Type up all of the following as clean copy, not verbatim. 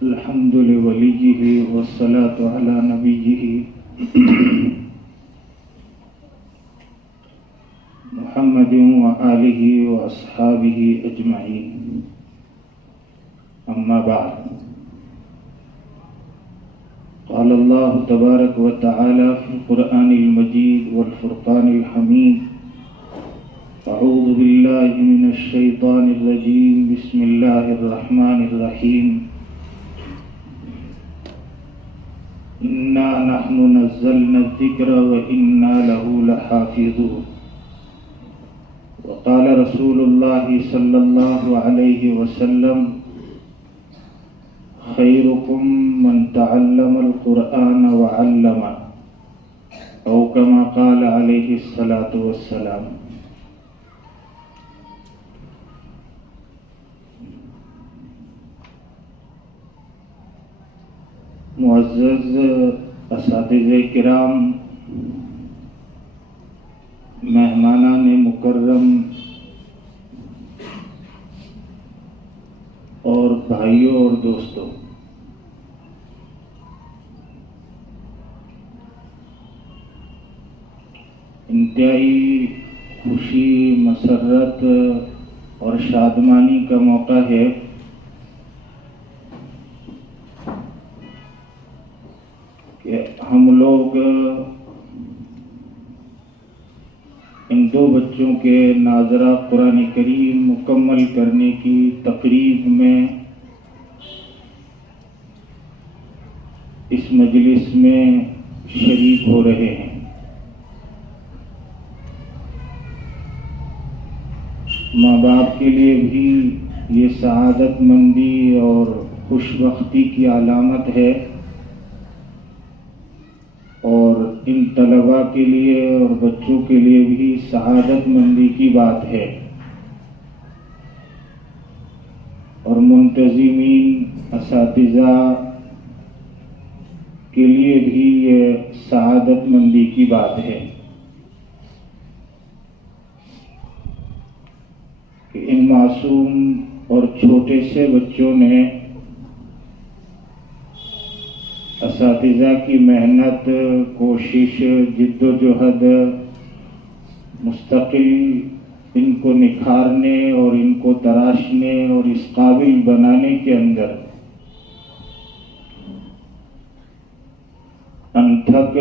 الحمد لوليه والصلاة على نبيه محمد وآله وأصحابه أجمعين. أما بعد، قال الله تبارك وتعالى في القرآن المجيد والفرقان الحميد: أعوذ بالله من الشيطان الرجيم. بسم الله الرحمن الرحيم. إنا نحن نزلنا الذكر وإنا له لحافظون. وقال رسول الله صلى الله عليه وسلم: خيركم من تعلم القرآن وعلمه، أو كما قال عليه الصلاة والسلام. معزز اساتذہ کرام، مہمانان مکرم اور بھائیوں اور دوستوں، انتہائی خوشی، مسرت اور شادمانی کا موقع ہے کہ ہم لوگ ان دو بچوں کے ناظرہ قرآن کریم مکمل کرنے کی تقریب میں اس مجلس میں شریک ہو رہے ہیں۔ ماں باپ کے لیے بھی یہ سعادت مندی اور خوش بختی کی علامت ہے، اور ان طلباء کے لیے اور بچوں کے لیے بھی سعادت مندی کی بات ہے، اور منتظمین اساتذہ کے لیے بھی یہ سعادت مندی کی بات ہے کہ ان معصوم اور چھوٹے سے بچوں نے اساتذہ کی محنت، کوشش، جد و جہد، مستقل ان کو نکھارنے اور ان کو تراشنے اور اس قابل بنانے کے اندر انتھک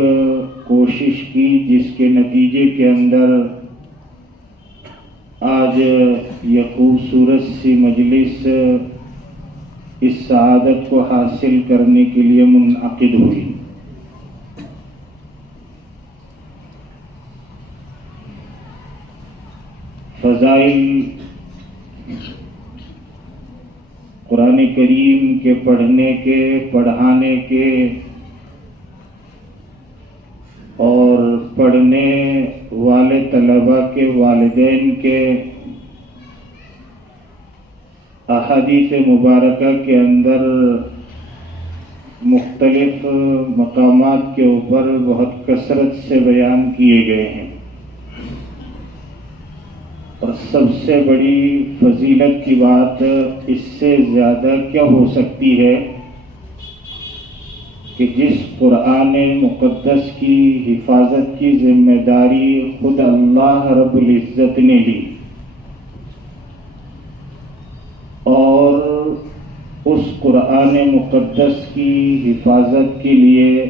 کوشش کی، جس کے نتیجے کے اندر آج یہ خوبصورت سی مجلس اس سعادت کو حاصل کرنے کے لیے منعقد ہوئی۔ فضائل قرآن کریم کے پڑھنے کے، پڑھانے کے اور پڑھنے والے طلباء کے والدین کے احادیث مبارکہ کے اندر مختلف مقامات کے اوپر بہت کثرت سے بیان کیے گئے ہیں، اور سب سے بڑی فضیلت کی بات اس سے زیادہ کیا ہو سکتی ہے کہ جس قرآن مقدس کی حفاظت کی ذمہ داری خود اللہ رب العزت نے لی، اور اس قرآن مقدس کی حفاظت کے لیے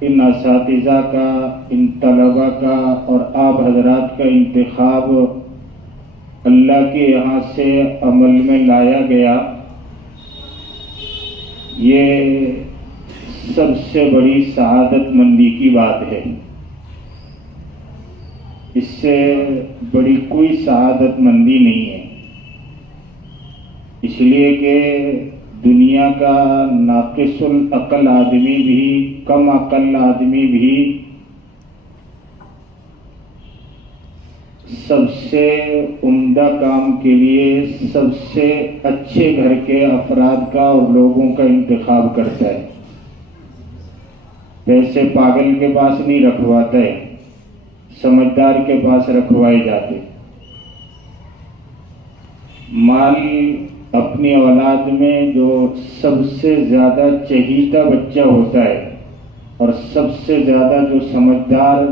ان اساتذہ کا، ان طلباء کا اور آپ حضرات کا انتخاب اللہ کے یہاں سے عمل میں لایا گیا، یہ سب سے بڑی سعادت مندی کی بات ہے۔ اس سے بڑی کوئی سعادت مندی نہیں ہے، اس لیے کہ دنیا کا ناقص العقل آدمی بھی، کم عقل آدمی بھی سب سے عمدہ کام کے لیے سب سے اچھے گھر کے افراد کا اور لوگوں کا انتخاب کرتا ہے، پیسے پاگل کے پاس نہیں رکھواتا ہے، سمجھدار کے پاس رکھوائے جاتے۔ مال اپنی اولاد میں جو سب سے زیادہ چہیتا بچہ ہوتا ہے اور سب سے زیادہ جو سمجھدار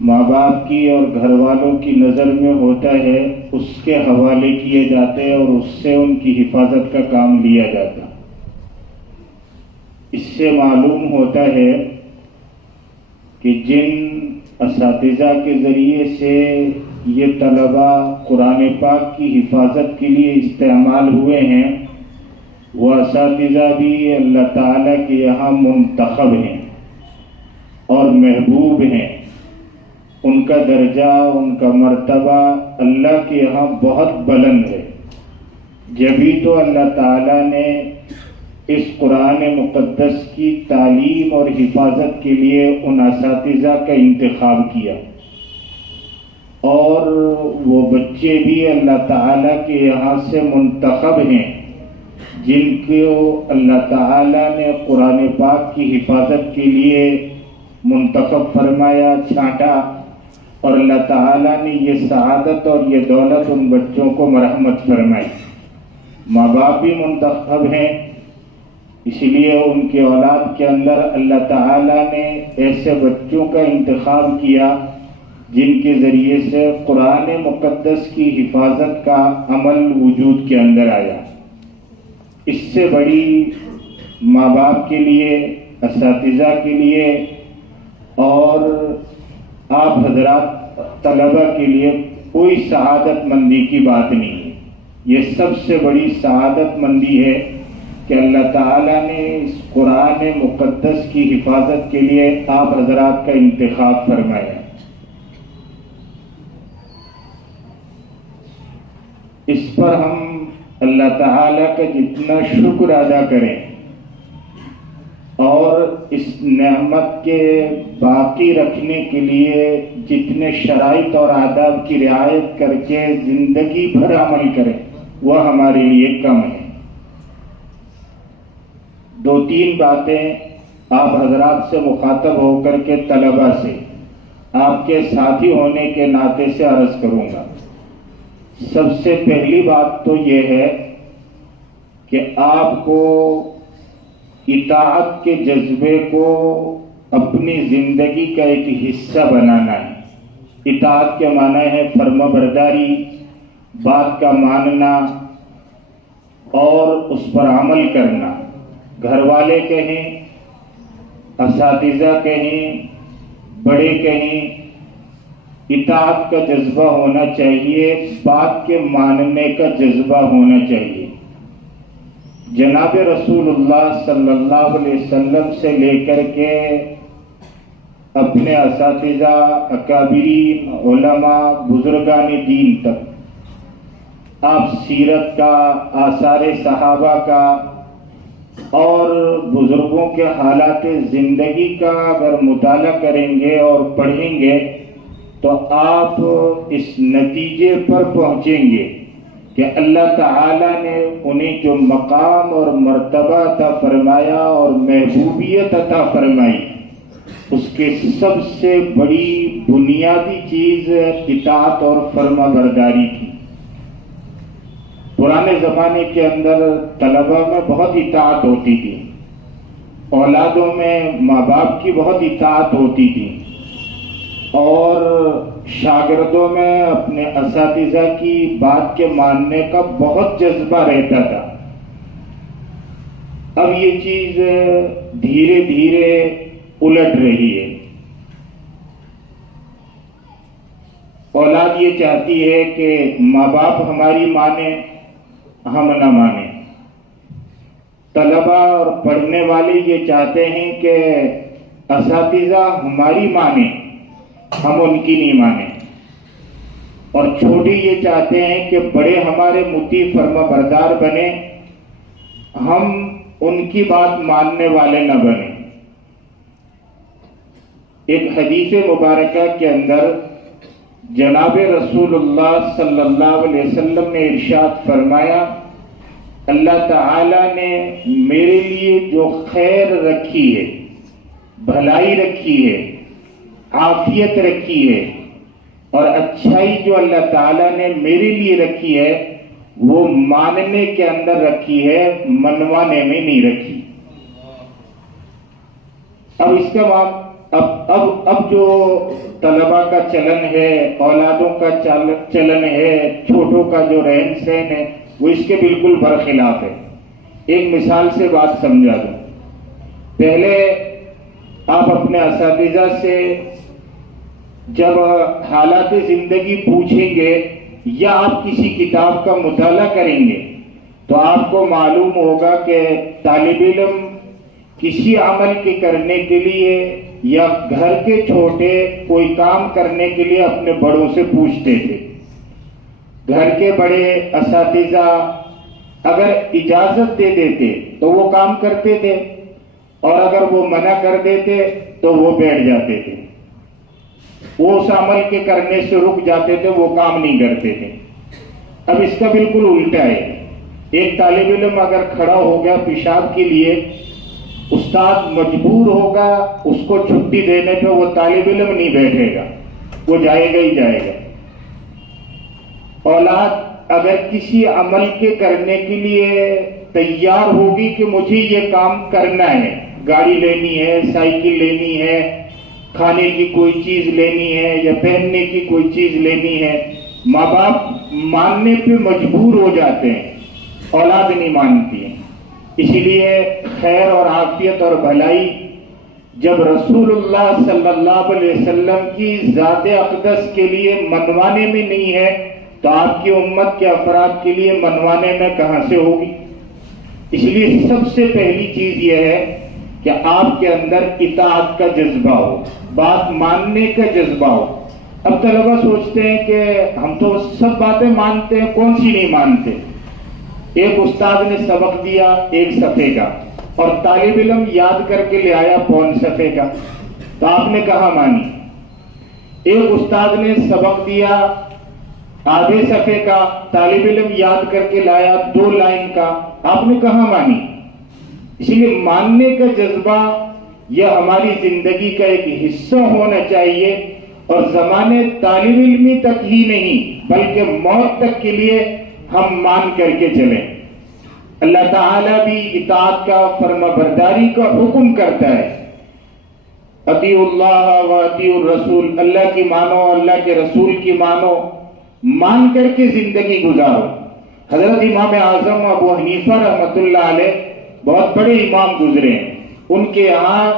ماں باپ کی اور گھر والوں کی نظر میں ہوتا ہے، اس کے حوالے کیے جاتے ہیں اور اس سے ان کی حفاظت کا کام لیا جاتا۔ اس سے معلوم ہوتا ہے کہ جن اساتذہ کے ذریعے سے یہ طلباء قرآن پاک کی حفاظت کے لیے استعمال ہوئے ہیں، وہ اساتذہ بھی اللہ تعالیٰ کے یہاں منتخب ہیں اور محبوب ہیں۔ ان کا درجہ، ان کا مرتبہ اللہ کے یہاں بہت بلند ہے۔ جبھی تو اللہ تعالیٰ نے اس قرآن مقدس کی تعلیم اور حفاظت کے لیے ان اساتذہ کا انتخاب کیا، اور وہ بچے بھی اللہ تعالیٰ کے یہاں سے منتخب ہیں جن کو اللہ تعالیٰ نے قرآن پاک کی حفاظت کے لیے منتخب فرمایا، چھانٹا، اور اللہ تعالیٰ نے یہ سعادت اور یہ دولت ان بچوں کو مرحمت فرمائی۔ ماں باپ بھی منتخب ہیں، اس لیے ان کے اولاد کے اندر اللہ تعالیٰ نے ایسے بچوں کا انتخاب کیا جن کے ذریعے سے قرآن مقدس کی حفاظت کا عمل وجود کے اندر آیا۔ اس سے بڑی ماں باپ کے لیے، اساتذہ کے لیے اور آپ حضرات طلبہ کے لیے کوئی سعادت مندی کی بات نہیں ہے۔ یہ سب سے بڑی سعادت مندی ہے کہ اللہ تعالیٰ نے اس قرآن مقدس کی حفاظت کے لیے آپ حضرات کا انتخاب فرمایا۔ اس پر ہم اللہ تعالیٰ کا جتنا شکر ادا کریں اور اس نعمت کے باقی رکھنے کے لیے جتنے شرائط اور آداب کی رعایت کر کے زندگی بھر عمل کریں، وہ ہمارے لیے کم ہے۔ دو تین باتیں آپ حضرات سے مخاطب ہو کر کے طلبہ سے، آپ کے ساتھی ہونے کے ناطے سے عرض کروں گا۔ سب سے پہلی بات تو یہ ہے کہ آپ کو اطاعت کے جذبے کو اپنی زندگی کا ایک حصہ بنانا ہے۔ اطاعت کے معنی ہے فرما برداری، بات کا ماننا اور اس پر عمل کرنا۔ گھر والے کہیں، اساتذہ کہیں، بڑے کہیں، اطاعت کا جذبہ ہونا چاہیے، بات کے ماننے کا جذبہ ہونا چاہیے۔ جناب رسول اللہ صلی اللہ علیہ وسلم سے لے کر کے اپنے اساتذہ، اکابرین، علماء، بزرگان دین تک آپ سیرت کا، آثار صحابہ کا اور بزرگوں کے حالات زندگی کا اگر مطالعہ کریں گے اور پڑھیں گے تو آپ اس نتیجے پر پہنچیں گے کہ اللہ تعالیٰ نے انہیں جو مقام اور مرتبہ عطا فرمایا اور محبوبیت عطا فرمائی، اس کے سب سے بڑی بنیادی چیز اطاعت اور فرما برداری تھی۔ پرانے زمانے کے اندر طلبہ میں بہت اطاعت ہوتی تھی، اولادوں میں ماں باپ کی بہت اطاعت ہوتی تھی، اور شاگردوں میں اپنے اساتذہ کی بات کے ماننے کا بہت جذبہ رہتا تھا۔ اب یہ چیز دھیرے دھیرے الٹ رہی ہے۔ اولاد یہ چاہتی ہے کہ ماں باپ ہماری مانیں، ہم نہ مانیں۔ طلبہ اور پڑھنے والے یہ چاہتے ہیں کہ اساتذہ ہماری مانیں، ہم ان کی نہیں مانیں، اور چھوٹے یہ چاہتے ہیں کہ بڑے ہمارے مطیع فرما بردار بنے، ہم ان کی بات ماننے والے نہ بنیں۔ ایک حدیث مبارکہ کے اندر جناب رسول اللہ صلی اللہ علیہ وسلم نے ارشاد فرمایا، اللہ تعالیٰ نے میرے لیے جو خیر رکھی ہے، بھلائی رکھی ہے، عافیت رکھی ہے اور اچھائی جو اللہ تعالیٰ نے میرے لیے رکھی ہے، وہ ماننے کے اندر رکھی ہے، منوانے میں نہیں رکھی۔ اب اس کا اب جو طلباء کا چلن ہے، اولادوں کا چلن ہے، چھوٹوں کا جو رہن سہن ہے، وہ اس کے بالکل برخلاف ہے۔ ایک مثال سے بات سمجھا دوں۔ پہلے آپ اپنے اساتذہ سے جب حالات زندگی پوچھیں گے یا آپ کسی کتاب کا مطالعہ کریں گے تو آپ کو معلوم ہوگا کہ طالب علم کسی عمل کے کرنے کے لیے یا گھر کے چھوٹے کوئی کام کرنے کے لیے اپنے بڑوں سے پوچھتے تھے۔ گھر کے بڑے اساتذہ اگر اجازت دے دیتے تو وہ کام کرتے تھے، اور اگر وہ منع کر دیتے تو وہ بیٹھ جاتے تھے، وہ اس عمل کے کرنے سے رک جاتے تھے، وہ کام نہیں کرتے تھے۔ اب اس کا بالکل الٹا ہے۔ ایک طالب علم اگر کھڑا ہو گیا پیشاب کے لیے، استاد مجبور ہوگا اس کو چھٹی دینے پہ، وہ طالب علم نہیں بیٹھے گا، وہ جائے گا ہی جائے گا۔ اولاد اگر کسی عمل کے کرنے کے لیے تیار ہوگی کہ مجھے یہ کام کرنا ہے، گاڑی لینی ہے، سائیکل لینی ہے، کھانے کی کوئی چیز لینی ہے یا پہننے کی کوئی چیز لینی ہے، ماں باپ ماننے پہ مجبور ہو جاتے ہیں، اولاد نہیں مانتی ہے۔ اسی لیے خیر اور عافیت اور بھلائی جب رسول اللہ صلی اللہ علیہ وسلم کی ذات اقدس کے لیے منوانے میں نہیں ہے تو آپ کی امت کے افراد کے لیے منوانے میں کہاں سے ہوگی؟ اس لیے سب سے پہلی چیز یہ ہے کہ آپ کے اندر اطاعت کا جذبہ ہو، بات ماننے کا جذبہ ہو۔ اب طلبہ سوچتے ہیں کہ ہم تو سب باتیں مانتے ہیں، کون سی نہیں مانتے؟ ایک استاد نے سبق دیا 1 صفحے کا اور طالب علم یاد کر کے لے آیا 1.25 صفحے کا، تو آپ نے کہاں مانی؟ ایک استاد نے سبق دیا آدھے صفحے کا، طالب علم یاد کر کے لایا 2 لائن کا، آپ نے کہاں مانی؟ اس لیے ماننے کا جذبہ یہ ہماری زندگی کا ایک حصہ ہونا چاہیے، اور زمانے طالب علمی تک ہی نہیں بلکہ موت تک کے لیے ہم مان کر کے چلیں۔ اللہ تعالیٰ بھی اطاعت کا، فرما برداری کا حکم کرتا ہے۔ اطیعوا اللہ و اطیعوا الرسول، اللہ کی مانو، اللہ کے رسول کی مانو، مان کر کے زندگی گزارو۔ حضرت امام اعظم ابو حنیفہ رحمۃ اللہ علیہ بہت بڑے امام گزرے ہیں۔ ان کے یہاں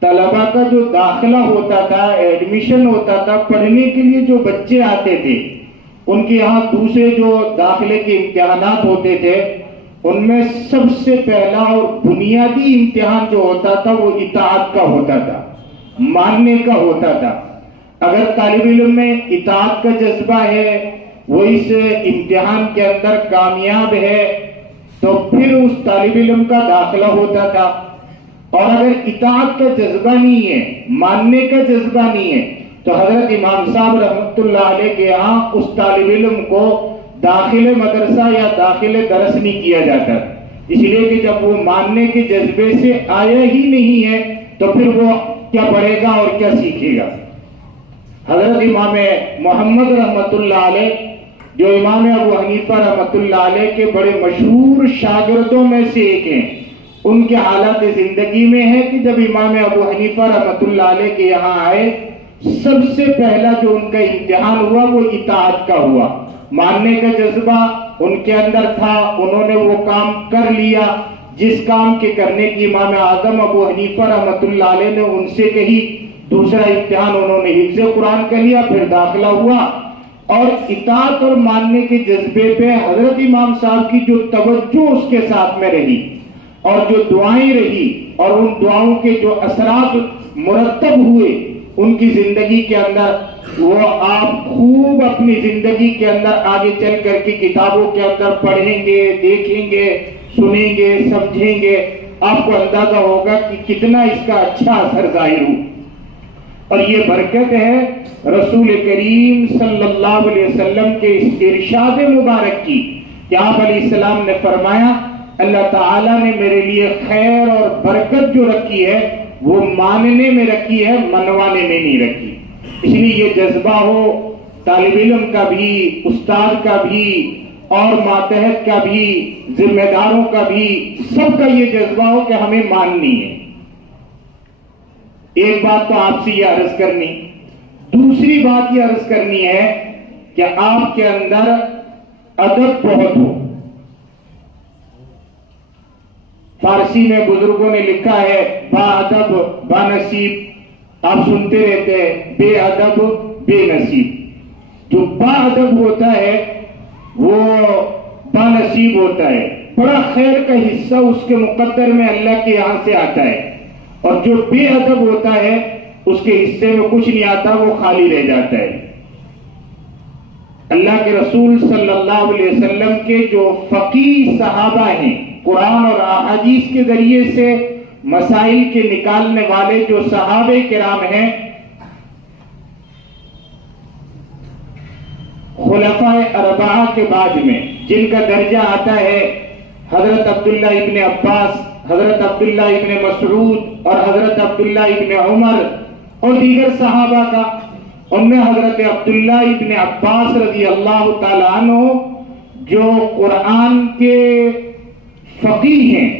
طلبہ کا جو داخلہ ہوتا تھا، ایڈمیشن ہوتا تھا، پڑھنے کے لیے جو بچے آتے تھے، ان کے یہاں دوسرے جو داخلے کے امتحانات ہوتے تھے، ان میں سب سے پہلا اور بنیادی امتحان جو ہوتا تھا وہ اطاعت کا ہوتا تھا، ماننے کا ہوتا تھا۔ اگر طالب علم میں اطاعت کا جذبہ ہے، وہ اس امتحان کے اندر کامیاب ہے، تو پھر اس طالب علم کا داخلہ ہوتا تھا۔ اور اگر اطاعت کا جذبہ نہیں ہے، ماننے کا جذبہ نہیں ہے، تو حضرت امام صاحب رحمۃ اللہ علیہ کے یہاں اس طالب علم کو داخل مدرسہ یا داخل درس نہیں کیا جاتا، اس لیے کہ جب وہ ماننے کے جذبے سے آیا ہی نہیں ہے تو پھر وہ کیا پڑھے گا اور کیا سیکھے گا۔ حضرت امام محمد رحمۃ اللہ علیہ جو امام ابو حنیفہ رحمۃ اللہ علیہ کے بڑے مشہور شاگردوں میں سے ایک ہیں، ان کے حالات زندگی میں ہے کہ جب امام ابو حنیفہ رحمۃ اللہ علیہ کے یہاں آئے، سب سے پہلا جو ان کا امتحان ہوا وہ اطاعت کا ہوا۔ ماننے کا جذبہ ان کے اندر تھا، انہوں نے وہ کام کر لیا جس کام کے کرنے کی امام اعظم ابو حنیفہ رحمۃ اللہ علیہ نے ان سے کہی۔ دوسرا امتحان انہوں نے حفظ قرآن کر لیا، پھر داخلہ ہوا۔ اور اطاعت اور ماننے کے جذبے پہ حضرت امام صاحب کی جو توجہ اس کے ساتھ میں رہی اور جو دعائیں رہی اور ان دعاؤں کے جو اثرات مرتب ہوئے ان کی زندگی کے اندر، وہ آپ خوب اپنی زندگی کے اندر آگے چل کر کے کتابوں کے اندر پڑھیں گے، دیکھیں گے، سنیں گے، سمجھیں گے، آپ کو اندازہ ہوگا کہ کتنا اس کا اچھا اثر ظاہر ہو۔ اور یہ برکت ہے رسول کریم صلی اللہ علیہ وسلم کے اس ارشاد مبارک کی کہ آپ علیہ السلام نے فرمایا، اللہ تعالیٰ نے میرے لیے خیر اور برکت جو رکھی ہے وہ ماننے میں رکھی ہے، منوانے میں نہیں رکھی۔ اس لیے یہ جذبہ ہو طالب علم کا بھی، استاد کا بھی، اور ماتحت کا بھی، ذمہ داروں کا بھی، سب کا یہ جذبہ ہو کہ ہمیں ماننی ہے۔ ایک بات تو آپ سے یہ عرض کرنی، دوسری بات یہ عرض کرنی ہے کہ آپ کے اندر ادب بہت ہو۔ فارسی میں بزرگوں نے لکھا ہے با ادب با نصیب، آپ سنتے رہتے ہیں بے ادب بے نصیب۔ جو با ادب ہوتا ہے وہ با نصیب ہوتا ہے، بڑا خیر کا حصہ اس کے مقدر میں اللہ کے یہاں سے آتا ہے، اور جو بے ادب ہوتا ہے اس کے حصے میں کچھ نہیں آتا، وہ خالی رہ جاتا ہے۔ اللہ کے رسول صلی اللہ علیہ وسلم کے جو فقیہ صحابہ ہیں، قرآن اور احادیث کے ذریعے سے مسائل کے نکالنے والے جو صحابہ کرام ہیں، خلفائے اربعہ کے بعد میں جن کا درجہ آتا ہے حضرت عبداللہ ابن عباس، حضرت عبداللہ ابن مسعود اور حضرت عبداللہ ابن عمر اور دیگر صحابہ کا، ان میں حضرت عبداللہ ابن عباس رضی اللہ تعالیٰ عنہ جو قرآن کے فقیہ ہیں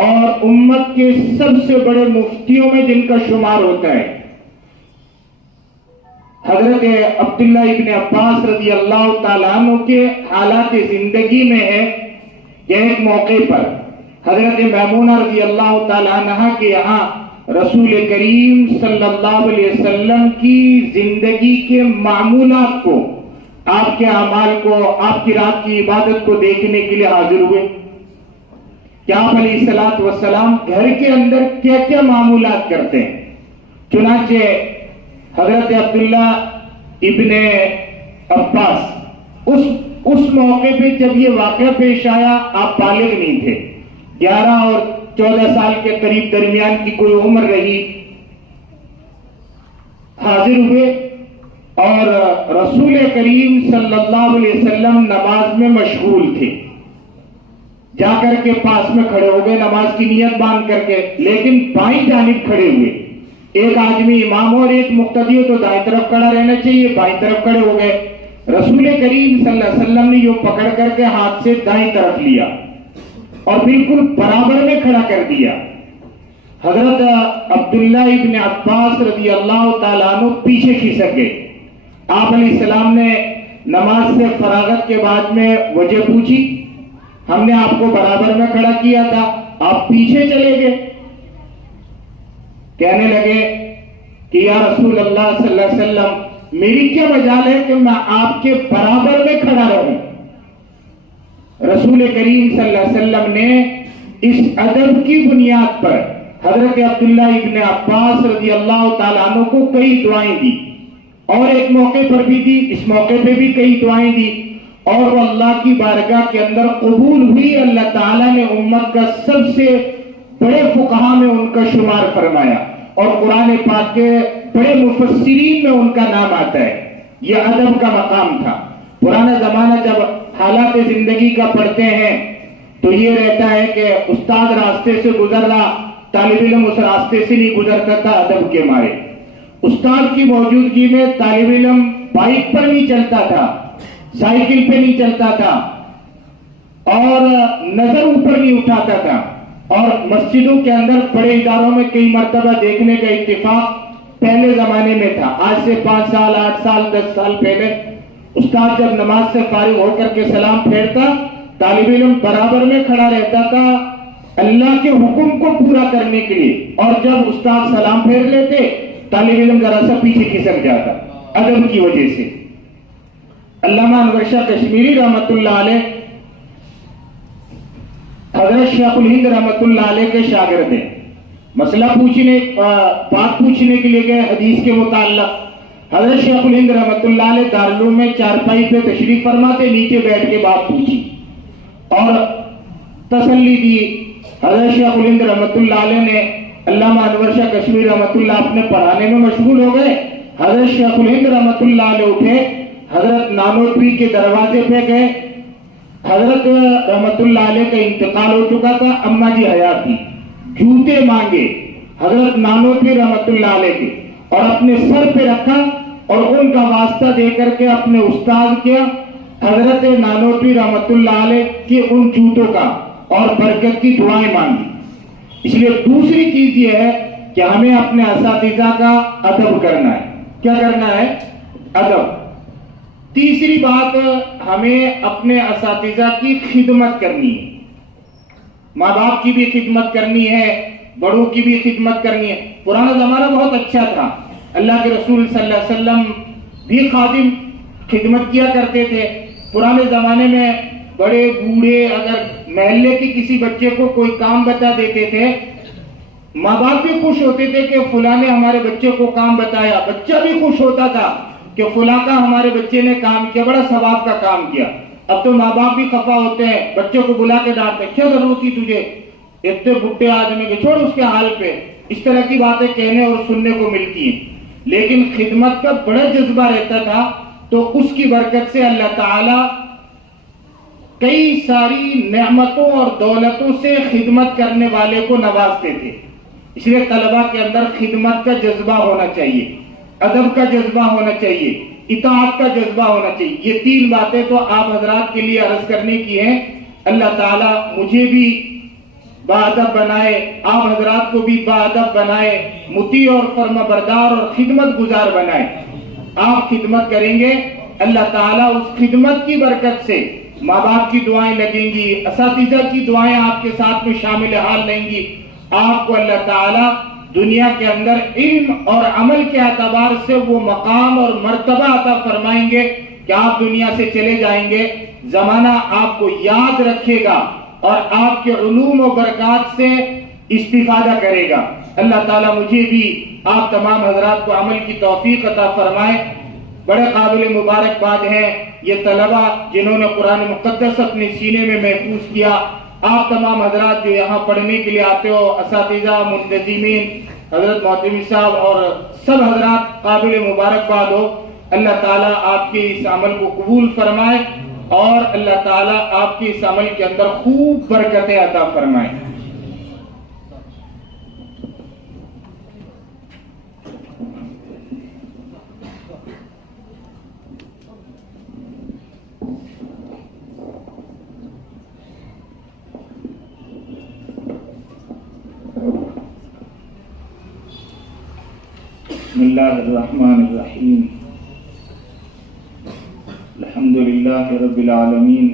اور امت کے سب سے بڑے مفتیوں میں جن کا شمار ہوتا ہے، حضرت عبداللہ ابن عباس رضی اللہ تعالیٰ عنہ کے حالات زندگی میں ہے کہ ایک موقع پر حضرت میمونہ رضی اللہ تعالیٰ عنہ کے یہاں رسول کریم صلی اللہ علیہ وسلم کی زندگی کے معمولات کو، آپ کے اعمال کو، آپ کی رات کی عبادت کو دیکھنے کے لیے حاضر ہوئے کہ آپ علیہ الصلوۃ والسلام گھر کے اندر کیا کیا معمولات کرتے ہیں۔ چنانچہ حضرت عبداللہ ابن عباس اس موقع پہ جب یہ واقعہ پیش آیا، آپ بالغ نہیں تھے، 11 اور 14 سال کے قریب درمیان کی کوئی عمر رہی، حاضر ہوئے اور رسول کریم صلی اللہ علیہ وسلم نماز میں مشغول تھے، جا کر کے پاس میں کھڑے ہو گئے نماز کی نیت باندھ کر کے، لیکن بائیں جانب کھڑے ہوئے۔ ایک آدمی امام ہو اور ایک مقتدی ہو تو دائیں طرف کھڑا رہنا چاہیے، بائیں طرف کھڑے ہو گئے۔ رسول کریم صلی اللہ علیہ وسلم نے یہ پکڑ کر کے ہاتھ سے دائیں طرف لیا اور بالکل برابر میں کھڑا کر دیا۔ حضرت عبداللہ ابن عباس رضی اللہ تعالیٰ عنہ پیچھے کھسک گئے۔ آپ علیہ السلام نے نماز سے فراغت کے بعد میں وجہ پوچھی، ہم نے آپ کو برابر میں کھڑا کیا تھا، آپ پیچھے چلے گئے۔ کہنے لگے کہ یا رسول اللہ صلی اللہ علیہ وسلم، میری کیا مجال ہے کہ میں آپ کے برابر میں کھڑا رہوں؟ رسول کریم صلی اللہ علیہ وسلم نے اس ادب کی بنیاد پر حضرت عبداللہ ابن عباس رضی اللہ تعالیٰ عنہ کو کئی دعائیں دی، اور ایک موقع پر بھی دی، اس موقع پہ بھی کئی دعائیں دی، اور وہ اللہ کی بارگاہ کے اندر قبول ہوئی۔ اللہ تعالیٰ نے امت کا سب سے بڑے فقہا میں ان کا شمار فرمایا، اور قرآن پاک کے بڑے مفسرین میں ان کا نام آتا ہے۔ یہ ادب کا مقام تھا۔ پرانا زمانہ جب حالات زندگی کا پڑھتے ہیں تو یہ رہتا ہے کہ استاد راستے سے گزر رہا، طالب علم اس راستے سے نہیں گزرتا تھا ادب کے مارے۔ استاد کی موجودگی میں طالب علم بائک پر نہیں چلتا تھا، سائیکل پہ نہیں چلتا تھا، اور نظر اوپر نہیں اٹھاتا تھا۔ اور مسجدوں کے اندر بڑے اداروں میں کئی مرتبہ دیکھنے کا اتفاق پہلے زمانے میں تھا، آج سے 5 سال 8 سال 10 سال پہلے، استاد جب نماز سے فارغ ہو کر کے سلام پھیرتا، طالب علم برابر میں کھڑا رہتا تھا اللہ کے حکم کو پورا کرنے کے لیے، اور جب استاد سلام پھیر لیتے طالب علم ذرا سا پیچھے کھسک جاتا ادب کی وجہ سے۔ علامہ انور شاہ کشمیری رحمت اللہ علیہ حضرت شیخ الہند رحمت اللہ علیہ کے شاگرد ہیں۔ مسئلہ پوچھنے بات پوچھنے کے لیے گئے حدیث کے متعلق۔ حضرت شیخ الہند رحمت اللہ علیہ دارالعلوم میں چارپائی پہ تشریف فرماتے، نیچے بیٹھ کے بات پوچھی اور تسلی دی۔ حضرت شیخ الہند رحمت اللہ علیہ نے علامہ انور شاہ کشمیری رحمت اللہ اپنے پڑھانے میں مشغول ہو گئے۔ حضرت شیخ الہند رحمت اللہ علیہ اٹھے، حضرت نانوتوی کے دروازے پہ گئے۔ حضرت رحمت اللہ علیہ کا انتقال ہو چکا تھا، اماں جی حیات تھی، جوتے مانگے حضرت نانوتوی رحمت اللہ علیہ کے اور اپنے سر پہ رکھا اور ان کا واسطہ دے کر کے اپنے استاد کیا حضرت نانوتوی رحمۃ اللہ علیہ کے ان جوتوں کا اور برکت کی دعائیں مانگی۔ اس لیے دوسری چیز یہ ہے کہ ہمیں اپنے اساتذہ کا ادب کرنا ہے۔ کیا کرنا ہے؟ ادب۔ تیسری بات، ہمیں اپنے اساتذہ کی خدمت کرنی ہے۔ ماں باپ کی بھی خدمت کرنی ہے، بڑوں کی بھی خدمت کرنی ہے۔ پرانا زمانہ بہت اچھا تھا، اللہ کے رسول صلی اللہ علیہ وسلم بھی خادم خدمت کیا کرتے تھے۔ پرانے زمانے میں بڑے بوڑھے اگر محلے کے کسی بچے کو کوئی کام بتا دیتے تھے، ماں باپ بھی خوش ہوتے تھے کہ فلاں نے ہمارے بچے کو کام بتایا، بچہ بھی خوش ہوتا تھا کہ فلاں کا ہمارے بچے نے کام کیا، بڑا ثواب کا کام کیا۔ اب تو ماں باپ بھی خفا ہوتے ہیں، بچوں کو بلا کے ڈانٹتے ہیں، کیا ضرورت تھی تجھے اتنے بڈھے آدمی کے، چھوڑ اس کے حال پہ۔ اس طرح کی باتیں کہنے اور سننے کو ملتی ہیں، لیکن خدمت کا بڑا جذبہ رہتا تھا، تو اس کی برکت سے اللہ تعالی کئی ساری نعمتوں اور دولتوں سے خدمت کرنے والے کو نوازتے تھے۔ اس لیے طلبہ کے اندر خدمت کا جذبہ ہونا چاہیے، ادب کا جذبہ ہونا چاہیے، اطاعت کا جذبہ ہونا چاہیے۔ یہ تین باتیں تو آپ حضرات کے لیے عرض کرنے کی ہیں۔ اللہ تعالیٰ مجھے بھی باادب بنائے، آپ حضرات کو بھی باادب بنائے، مطیع اور فرما بردار اور خدمت گزار بنائے۔ آپ خدمت کریں گے، اللہ تعالیٰ اس خدمت کی برکت سے ماں باپ کی دعائیں لگیں گی، اساتذہ کی دعائیں آپ کے ساتھ میں شامل حال رہیں گی۔ آپ کو اللہ تعالیٰ دنیا کے اندر علم اور عمل کے اعتبار سے وہ مقام اور مرتبہ عطا فرمائیں گے کہ آپ دنیا سے چلے جائیں گے، زمانہ آپ کو یاد رکھے گا اور آپ کے علوم و برکات سے استفادہ کرے گا۔ اللہ تعالیٰ مجھے بھی آپ تمام حضرات کو عمل کی توفیق عطا فرمائے۔ بڑے قابل مبارکباد ہیں یہ طلبہ جنہوں نے قرآن مقدس اپنے سینے میں محفوظ کیا۔ آپ تمام حضرات جو یہاں پڑھنے کے لیے آتے ہو، اساتذہ، منتظمین، حضرت محتمی صاحب اور سب حضرات قابل مبارکباد ہو۔ اللہ تعالیٰ آپ کے اس عمل کو قبول فرمائے اور اللہ تعالیٰ آپ کے اس عمل کے اندر خوب برکتیں عطا فرمائے۔ بسم اللہ الرحمن الرحیم، الحمدللہ رب العالمین،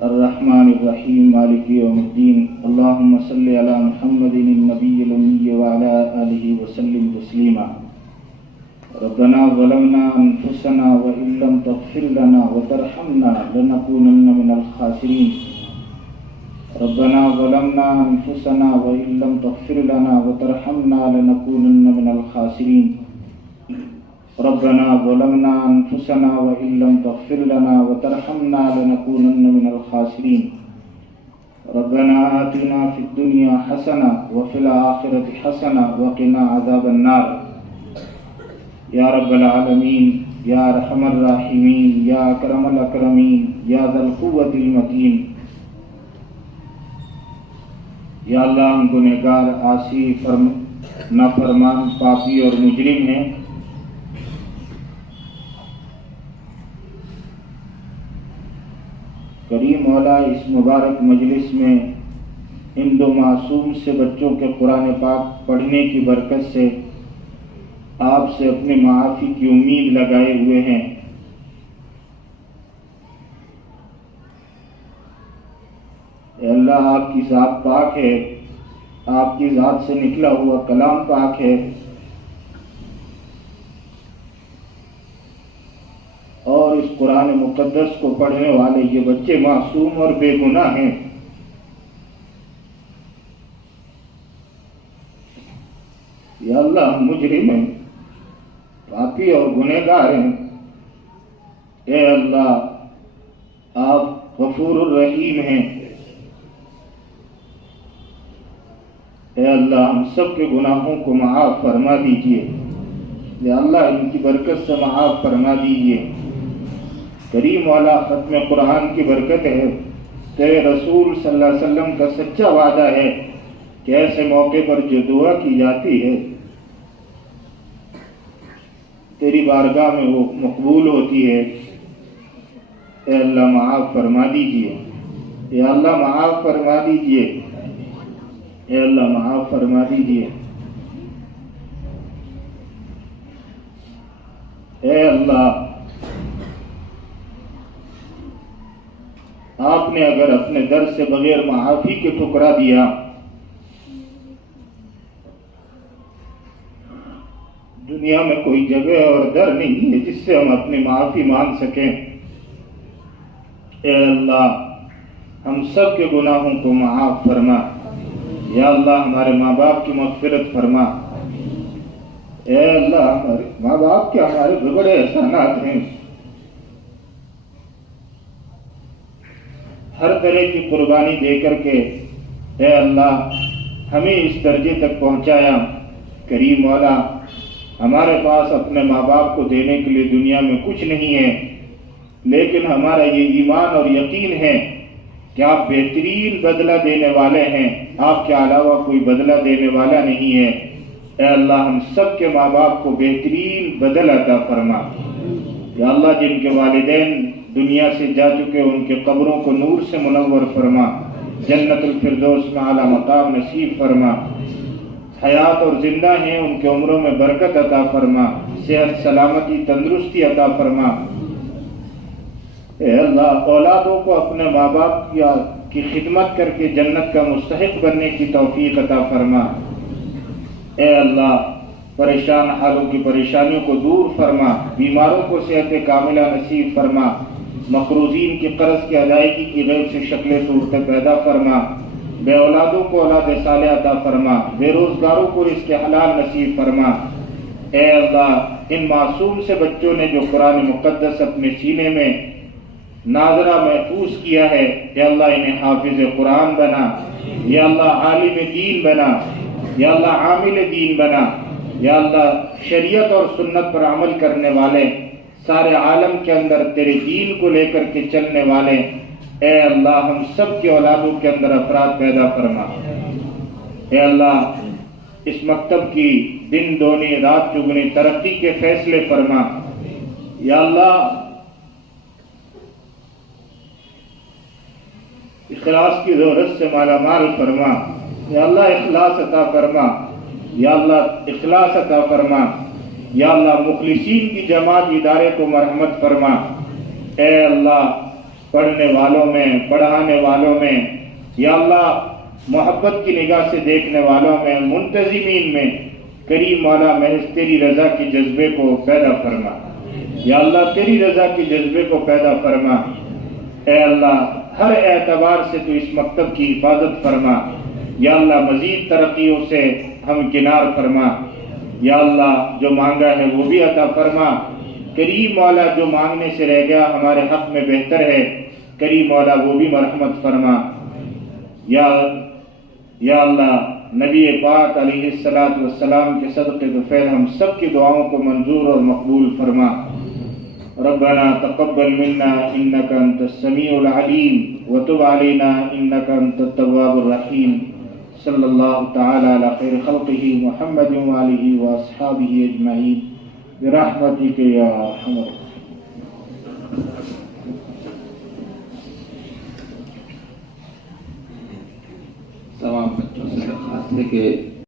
الرحمن الرحیم، مالک یوم الدین، اللہم صلی علی محمد النبی الامی وعلی آلہ وسلم تسلیما۔ ربنا ظلمنا انفسنا وإن لم تغفر لنا وترحمنا لنکونن من الخاسرین۔ ربنا ظلمنا انفسنا وإن لم تغفر لنا وترحمنا لنكونن من الخاسرين۔ ربنا ظلمنا انفسنا وإن لم تغفر لنا وترحمنا لنكونن من الخاسرين۔ ربنا آتنا في الدنيا حسنة وفي الآخرة حسنة وقنا عذاب النار۔ یا رب العالمین، یا ارحم الراحمین، یا اکرم الاکرمین، یا ذا القوة المتین۔ یا اللہ، ہم گنہگار، عاصی، نافرمان، پاپی اور مجرم ہیں۔ کریم مولا، اس مبارک مجلس میں ان دو معصوم سے بچوں کے قرآن پاک پڑھنے کی برکت سے آپ سے اپنے معافی کی امید لگائے ہوئے ہیں۔ اے اللہ، آپ کی ذات پاک ہے، آپ کی ذات سے نکلا ہوا کلام پاک ہے، اور اس قرآن مقدس کو پڑھنے والے یہ بچے معصوم اور بے گناہ ہیں۔ یا اللہ، ہم مجرم ہیں، پاپی اور گنہگار ہیں۔ اے اللہ، آپ غفور الرحیم ہیں۔ اے اللہ، ہم سب کے گناہوں کو معاف فرما دیجئے۔ یا اللہ، ان کی برکت سے معاف فرما دیجئے۔ کریم والا، ختم قرآن کی برکت ہے، تیرے رسول صلی اللہ علیہ وسلم کا سچا وعدہ ہے کہ ایسے موقع پر جو دعا کی جاتی ہے تیری بارگاہ میں وہ مقبول ہوتی ہے۔ اے اللہ معاف فرما دیجئے، یا اللہ معاف فرما دیجئے، اے اللہ معاف فرما دیجئے، اے اللہ آپ نے اگر اپنے در سے بغیر معافی کے ٹھکرا دیا، دنیا میں کوئی جگہ اور در نہیں ہے جس سے ہم اپنی معافی مانگ سکیں۔ اے اللہ ہم سب کے گناہوں کو معاف فرما، یا اللہ ہمارے ماں باپ کی مغفرت فرما، اے اللہ ہمارے ماں باپ کے ہمارے بڑے احسانات ہیں، ہر طرح کی قربانی دے کر کے اے اللہ ہمیں اس درجے تک پہنچایا۔ کریم مولا ہمارے پاس اپنے ماں باپ کو دینے کے لیے دنیا میں کچھ نہیں ہے، لیکن ہمارا یہ ایمان اور یقین ہے کہ آپ بہترین بدلہ دینے والے ہیں، آپ کے علاوہ کوئی بدلہ دینے والا نہیں ہے۔ اے اللہ ہم سب کے ماں باپ کو بہترین بدل عطا فرما، یا اللہ جن کے والدین دنیا سے جا چکے ان کے قبروں کو نور سے منور فرما، جنت الفردوس میں اعلیٰ مقام نصیب فرما، حیات اور زندہ ہیں ان کے عمروں میں برکت عطا فرما، صحت سلامتی تندرستی عطا فرما۔ اے اللہ اولادوں کو اپنے ماں باپ کی خدمت کر کے جنت کا مستحق بننے کی توفیق عطا فرما۔ اے اللہ پریشان حالوں کی پریشانیوں کو دور فرما، بیماروں کو صحت کاملہ نصیب فرما، مقروضین کی قرض کی ادائیگی کی غیب سے شکلیں صورتیں پیدا فرما، بے اولادوں کو اولاد صالح عطا فرما، بے روزگاروں کو رزق حلال نصیب فرما۔ اے اللہ ان معصوم سے بچوں نے جو قرآن مقدس اپنے سینے میں ناظرہ محفوظ کیا ہے، یا اللہ انہیں حافظ قرآن بنا، یا اللہ عالم دین بنا، یا اللہ عامل دین بنا، یا اللہ شریعت اور سنت پر عمل کرنے والے، سارے عالم کے اندر تیرے دین کو لے کر کے چلنے والے، اے اللہ ہم سب کے اولادوں کے اندر افراد پیدا فرما۔ اے اللہ اس مکتب کی دن دونی رات چگنی ترقی کے فیصلے فرما، یا اللہ اخلاص کی ضرورت سے مالا مال فرما، یا اللہ اخلاص عطا فرما، یا اللہ اخلاص عطا فرما، یا اللہ مخلصین کی جماعت ادارے کو مرحمت فرما۔ اے اللہ پڑھنے والوں میں، پڑھانے والوں میں، یا اللہ محبت کی نگاہ سے دیکھنے والوں میں، منتظمین میں کریم مولا محض تیری رضا کی جذبے کو پیدا فرما، یا اللہ تیری رضا کی جذبے کو پیدا فرما۔ اے اللہ ہر اعتبار سے تو اس مکتب کی حفاظت فرما، یا اللہ مزید ترقیوں سے ہم کنار فرما، یا اللہ جو مانگا ہے وہ بھی عطا فرما۔ کریم مولا جو مانگنے سے رہ گیا ہمارے حق میں بہتر ہے، کریم مولا وہ بھی مرحمت فرما۔ یا اللہ نبی پاک علیہ السلام کے صدقے طفیل ہم سب کی دعاؤں کو منظور اور مقبول فرما۔ ربنا تقبل منا انك انت السميع العليم وتب علينا انك انت التواب الرحيم صلی اللہ تعالی علی خیر خلقہ محمد وآلہ واصحابہ اجمعین برحمتک یا ارحم الراحمین۔ تمام بچوں سے درخواست ہے کہ